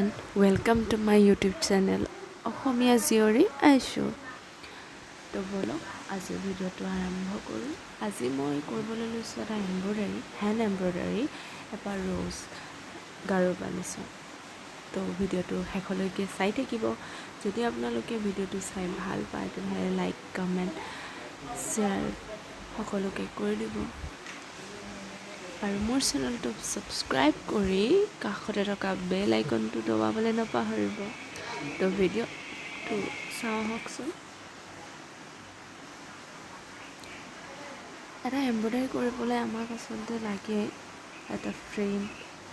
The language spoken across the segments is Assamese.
and welcome to my YouTube channel অসমীয়া জীয়ৰী আইছো তো বলো আজি ভিডিওটো আৰম্ভ কৰোঁ আজি মই কৰিবলৈ লৈছোঁ এটা এমব্ৰইডাৰী হেণ্ড এমব্ৰইডাৰী এটা ৰ'জ গাৰু বানিছোঁ তো ভিডিওটো শেষলৈকে চাই থাকিব যদি আপোনালোকে ভিডিওটো চাই ভাল পায় তেতিয়াহ'লে লাইক কমেণ্ট শ্বেয়াৰ সকলোকে কৰি দিব আৰু মোৰ চেনেলটো সাবস্ক্ৰাইব কৰি কাষতে থকা বেল আইকনটো দবাবলৈ নাপাহৰিব তো ভিডিওটো চাওঁ হকচোন এটা এমব্ৰইডাৰী কৰিবলৈ আমাক আচলতে লাগে এটা ফ্ৰেম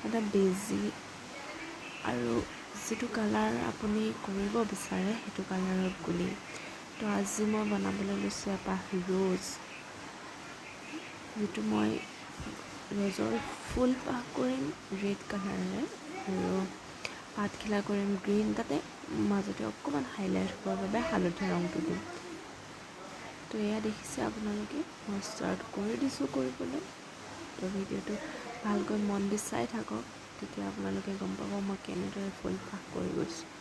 এটা বেজি আৰু যিটো কালাৰ আপুনি কৰিব বিচাৰে সেইটো কালাৰৰ গুলি তো আজি মই বনাবলৈ লৈছোঁ এটা ৰ'জ যিটো মই ৰ'জৰ ফুল পাহ কৰিম ৰেড কালাৰেৰে আৰু পাতখিলা কৰিম গ্ৰীণ তাতে মাজতে অকণমান হাইলাইট হ'বৰ বাবে হালধীয়া ৰংটো দিম তো এয়া দেখিছে আপোনালোকে মই ষ্টাৰ্ট কৰি দিছোঁ কৰিবলৈ তো ভিডিঅ'টো ভালকৈ মন দি চাই থাকক তেতিয়া আপোনালোকে গম পাব মই কেনেদৰে ফুল পাহ কৰি গৈছোঁ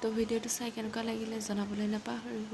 তো ভিডিওটো চাই কেনেকুৱা লাগিলে জনাবলৈ নাপাহৰিব